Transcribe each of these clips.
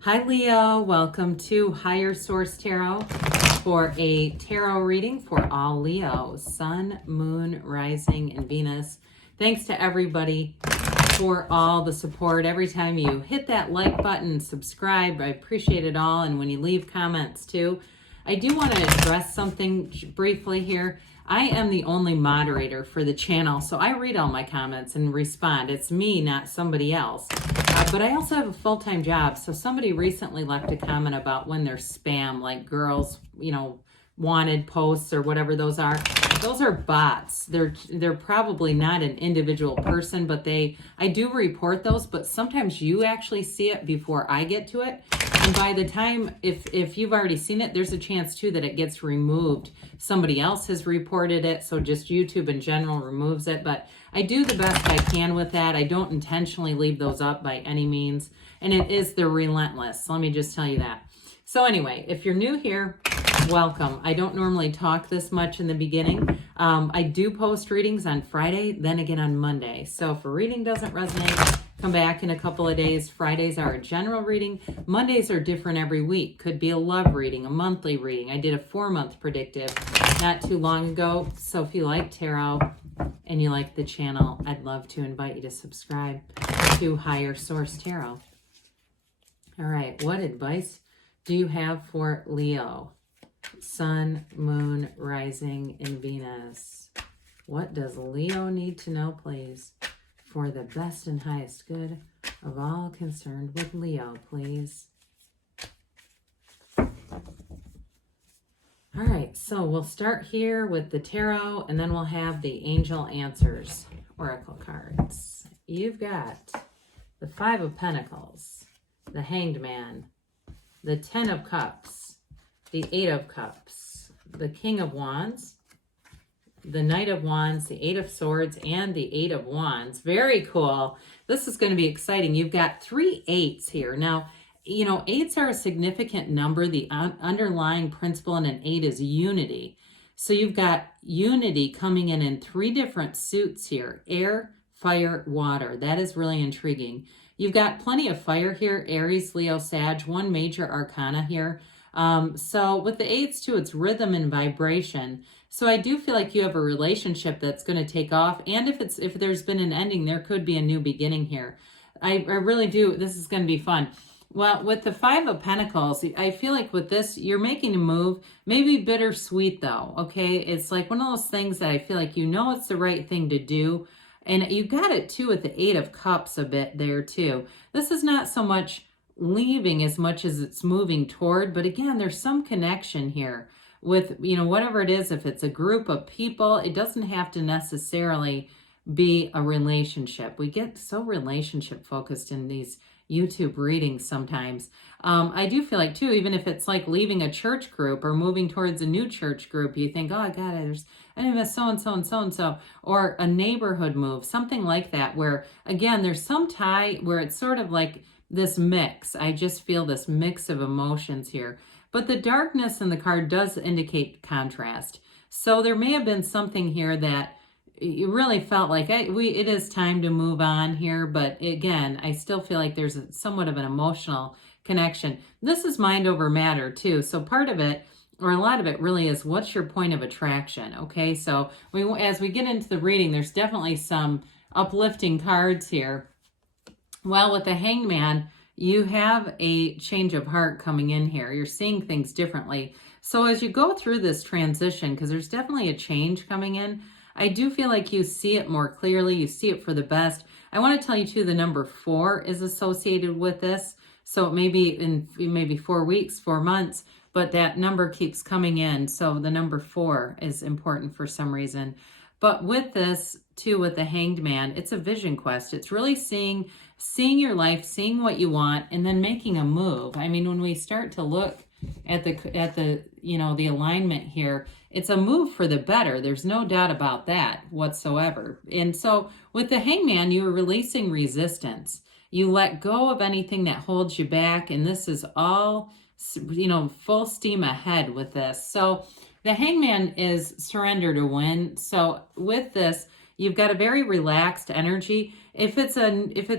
Hi Leo, welcome to Higher Source Tarot for a tarot reading for all Leo, Sun, Moon, Rising, and Venus. Thanks to everybody for all the support. Every time you hit that like button, subscribe, I appreciate it all. And when you leave comments too. I do want to address something briefly here. I am the only moderator for the channel, so I read all my comments and respond. It's me, not somebody else. But I also have a full-time job. So somebody recently left a comment about when there's spam, like girls, wanted posts or whatever those are. Those are bots. They're probably not an individual person, but I do report those, but sometimes you actually see it before I get to it. And by the time, if you've already seen it, there's a chance too that it gets removed. Somebody else has reported it, so just YouTube in general removes it. But I do the best I can with that. I don't intentionally leave those up by any means. And they're relentless. Let me just tell you that. So anyway, if you're new here, welcome. I don't normally talk this much in the beginning. I do post readings on Friday, then again on Monday. So if a reading doesn't resonate, come back in a couple of days. Fridays are a general reading. Mondays are different every week. Could be a love reading, a monthly reading. I did a 4-month predictive not too long ago. So if you like tarot and you like the channel, I'd love to invite you to subscribe to Higher Source Tarot. All right, what advice do you have for Leo? Sun, Moon, Rising, and Venus. What does Leo need to know, please, for the best and highest good of all concerned with Leo, please? All right, so we'll start here with the tarot, and then we'll have the angel answers oracle cards. You've got the 5 of Pentacles, the Hanged Man, the 10 of Cups, the 8 of Cups, the King of Wands, the Knight of Wands, the 8 of Swords, and the 8 of Wands. Very cool. This is going to be exciting. You've got 3 8s here. Now, 8s are a significant number. The underlying principle in an 8 is unity. So you've got unity coming in 3 different suits here. Air, fire, water. That is really intriguing. You've got plenty of fire here. Aries, Leo, Sag, 1 major arcana here. So with the 8s too, it's rhythm and vibration. So I do feel like you have a relationship that's going to take off. And if there's been an ending, there could be a new beginning here. I really do. This is going to be fun. Well, with the 5 of Pentacles, I feel like with this, you're making a move, maybe bittersweet though. Okay. It's like one of those things that I feel like, it's the right thing to do. And you got it too with the 8 of Cups a bit there too. This is not so much leaving as much as it's moving toward, but again, there's some connection here with, whatever it is. If it's a group of people, it doesn't have to necessarily be a relationship. We get so relationship focused in these YouTube readings sometimes. I do feel like too, even if it's like leaving a church group or moving towards a new church group, you think, oh, I got it. I miss so-and-so and so-and-so, or a neighborhood move, something like that, where again, there's some tie where it's sort of like this mix. I just feel this mix of emotions here. But the darkness in the card does indicate contrast. So there may have been something here that you really felt like it is time to move on here. But again, I still feel like there's somewhat of an emotional connection. This is mind over matter too. So part of it, or a lot of it really is, what's your point of attraction? Okay, so as we get into the reading, there's definitely some uplifting cards here. Well, with the Hanged Man, you have a change of heart coming in here. You're seeing things differently. So as you go through this transition, because there's definitely a change coming in, I do feel like you see it more clearly. You see it for the best. I want to tell you too, the number 4 is associated with this. So it may be in maybe 4 weeks, 4 months, but that number keeps coming in. So the number 4 is important for some reason. But with this too, with the Hanged Man, it's a vision quest. It's really seeing your life, seeing what you want, and then making a move. I mean, when we start to look at the the alignment here, it's a move for the better. There's no doubt about that whatsoever. And so with the Hangman, you're releasing resistance. You let go of anything that holds you back, and this is all, full steam ahead with this. So the Hangman is surrender to win. So with this, you've got a very relaxed energy. If it's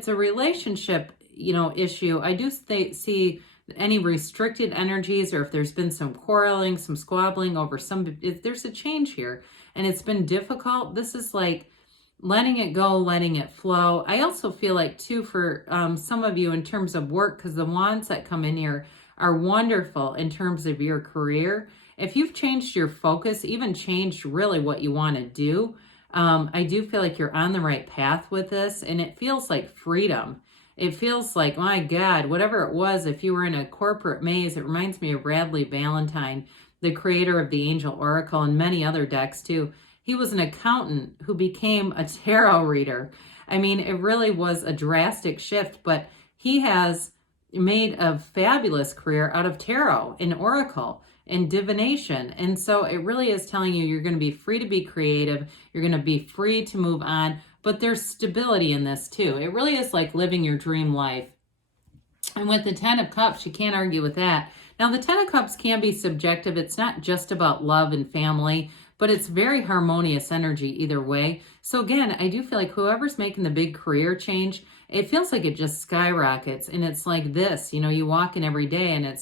a relationship, issue, I do see any restricted energies, or if there's been some quarreling, some squabbling over if there's a change here and it's been difficult. This is like letting it go, letting it flow. I also feel like too, for some of you in terms of work, because the wands that come in here are wonderful in terms of your career. If you've changed your focus, even changed really what you want to do, I do feel like you're on the right path with this, and it feels like freedom. It feels like, my God, whatever it was, if you were in a corporate maze, it reminds me of Radley Valentine, the creator of the Angel Oracle and many other decks too. He was an accountant who became a tarot reader. I mean, it really was a drastic shift, but he has made a fabulous career out of tarot and oracle and divination. And so it really is telling you you're going to be free to be creative. You're going to be free to move on. But there's stability in this too. It really is like living your dream life. And with the 10 of Cups, you can't argue with that. Now, the 10 of Cups can be subjective. It's not just about love and family, but it's very harmonious energy either way. So again, I do feel like whoever's making the big career change, it feels like it just skyrockets. And it's like this, you walk in every day, and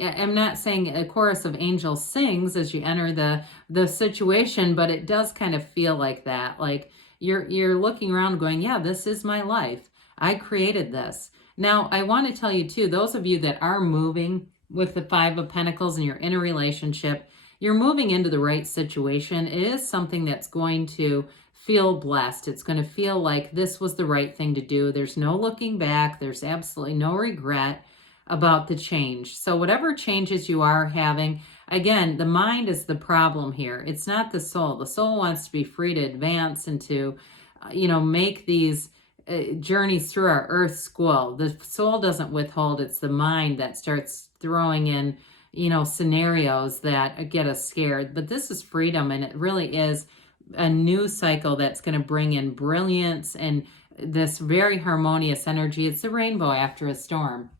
I'm not saying a chorus of angels sings as you enter the situation, but it does kind of feel like that. Like you're looking around going, yeah, this is my life. I created this. Now, I want to tell you too, those of you that are moving with the 5 of Pentacles and you're in a relationship, you're moving into the right situation. It is something that's going to feel blessed. It's going to feel like this was the right thing to do. There's no looking back. There's absolutely no regret about the change. So whatever changes you are having, again, the mind is the problem here. It's not the soul. The soul wants to be free to advance and to, make these journeys through our earth school. The soul doesn't withhold. It's the mind that starts throwing in, scenarios that get us scared. But this is freedom, and it really is a new cycle that's going to bring in brilliance and this very harmonious energy. It's the rainbow after a storm.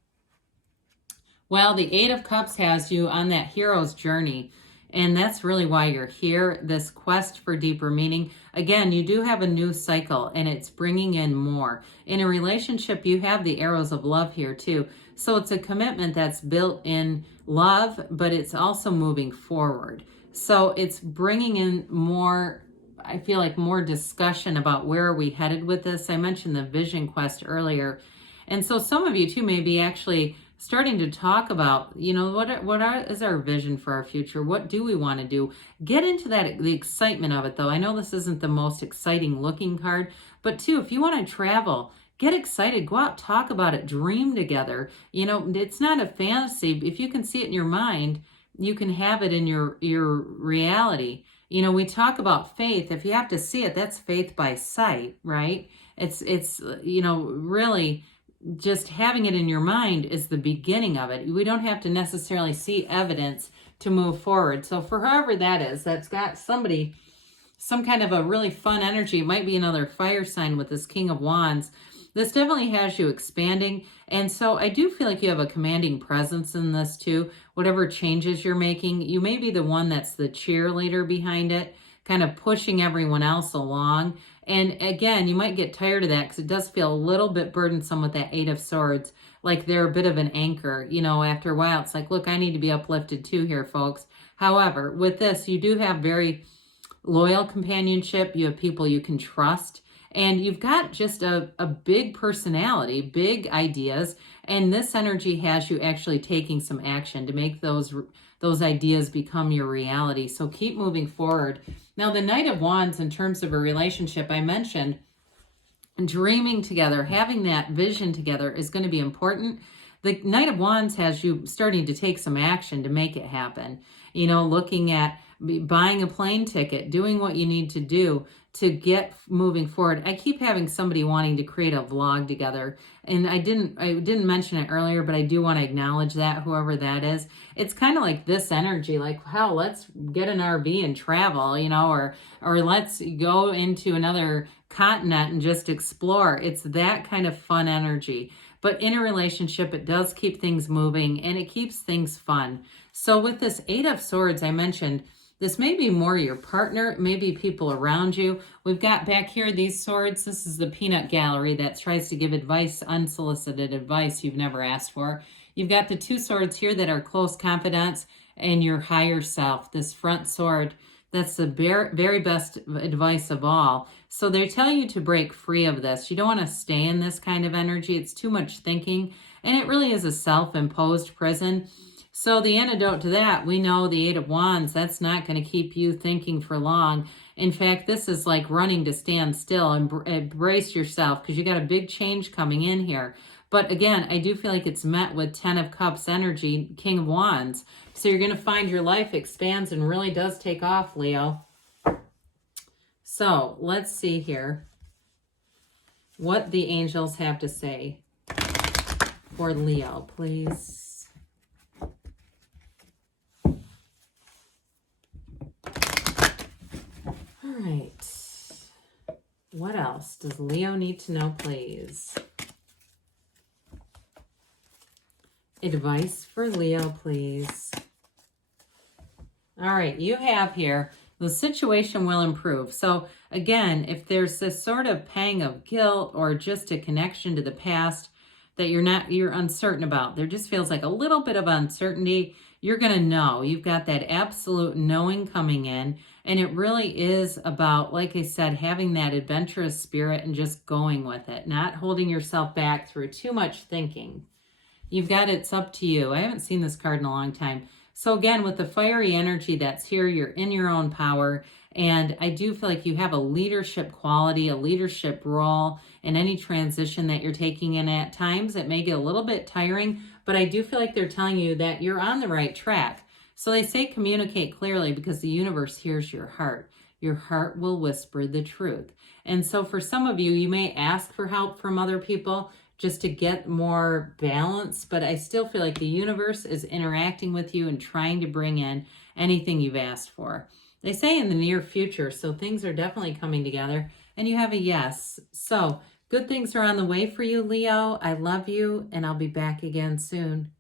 Well, the 8 of Cups has you on that hero's journey, and that's really why you're here, this quest for deeper meaning. Again, you do have a new cycle, and it's bringing in more. In a relationship, you have the arrows of love here too. So it's a commitment that's built in love, but it's also moving forward. So it's bringing in more, I feel like more discussion about where are we headed with this. I mentioned the vision quest earlier. And so some of you too may be actually starting to talk about, is our vision for our future? What do we want to do? Get into the excitement of it, though. I know this isn't the most exciting looking card, but too, if you want to travel, get excited, go out, talk about it, dream together. It's not a fantasy. If you can see it in your mind, you can have it in your reality. We talk about faith. If you have to see it, that's faith by sight, right? It's really just having it in your mind is the beginning of it. We don't have to necessarily see evidence to move forward. So for whoever that is, that's got some kind of a really fun energy. It might be another fire sign with this King of Wands. This definitely has you expanding. And so I do feel like you have a commanding presence in this too. Whatever changes you're making, you may be the one that's the cheerleader behind it, kind of pushing everyone else along. And again, you might get tired of that because it does feel a little bit burdensome with that 8 of Swords. Like they're a bit of an anchor. After a while, it's like, look, I need to be uplifted too here, folks. However, with this, you do have very loyal companionship. You have people you can trust. And you've got just a big personality, big ideas. And this energy has you actually taking some action to make those ideas become your reality. So keep moving forward. Now, the Knight of Wands, in terms of a relationship, I mentioned dreaming together, having that vision together is going to be important. The Knight of Wands has you starting to take some action to make it happen. Looking at buying a plane ticket, doing what you need to do to get moving forward. I keep having somebody wanting to create a vlog together, and I didn't mention it earlier, but I do want to acknowledge that, whoever that is. It's kind of like this energy, like, hell, let's get an RV and travel, or let's go into another continent and just explore. It's that kind of fun energy. But in a relationship, it does keep things moving and it keeps things fun. So with this 8 of Swords, I mentioned, This may be more your partner, maybe people around you. We've got back here these swords. This is the peanut gallery that tries to give advice, unsolicited advice you've never asked for. You've got the two swords here that are close confidants and your higher self. This front sword, that's the very best advice of all. So they're telling you to break free of this. You don't want to stay in this kind of energy. It's too much thinking, and it really is a self-imposed prison. So the antidote to that, we know the Eight of Wands, that's not going to keep you thinking for long. In fact, this is like running to stand still and embrace yourself, because you got a big change coming in here. But again, I do feel like it's met with 10 of Cups energy, King of Wands. So you're going to find your life expands and really does take off, Leo. So let's see here what the angels have to say for Leo, please. All right. What else does Leo need to know, please? Advice for Leo, please. All right, you have here, the situation will improve. So again, if there's this sort of pang of guilt or just a connection to the past that you're uncertain about, there just feels like a little bit of uncertainty, you're going to know. You've got that absolute knowing coming in, and it really is about, like I said, having that adventurous spirit and just going with it, not holding yourself back through too much thinking. You've got it's up to you. I haven't seen this card in a long time. So again, with the fiery energy that's here, you're in your own power. And I do feel like you have a leadership quality, a leadership role in any transition that you're taking in. At times, it may get a little bit tiring, but I do feel like they're telling you that you're on the right track. So they say communicate clearly, because the universe hears your heart. Your heart will whisper the truth. And so for some of you, you may ask for help from other people just to get more balance, but I still feel like the universe is interacting with you and trying to bring in anything you've asked for. They say in the near future, so things are definitely coming together, and you have a yes. So good things are on the way for you, Leo. I love you, and I'll be back again soon.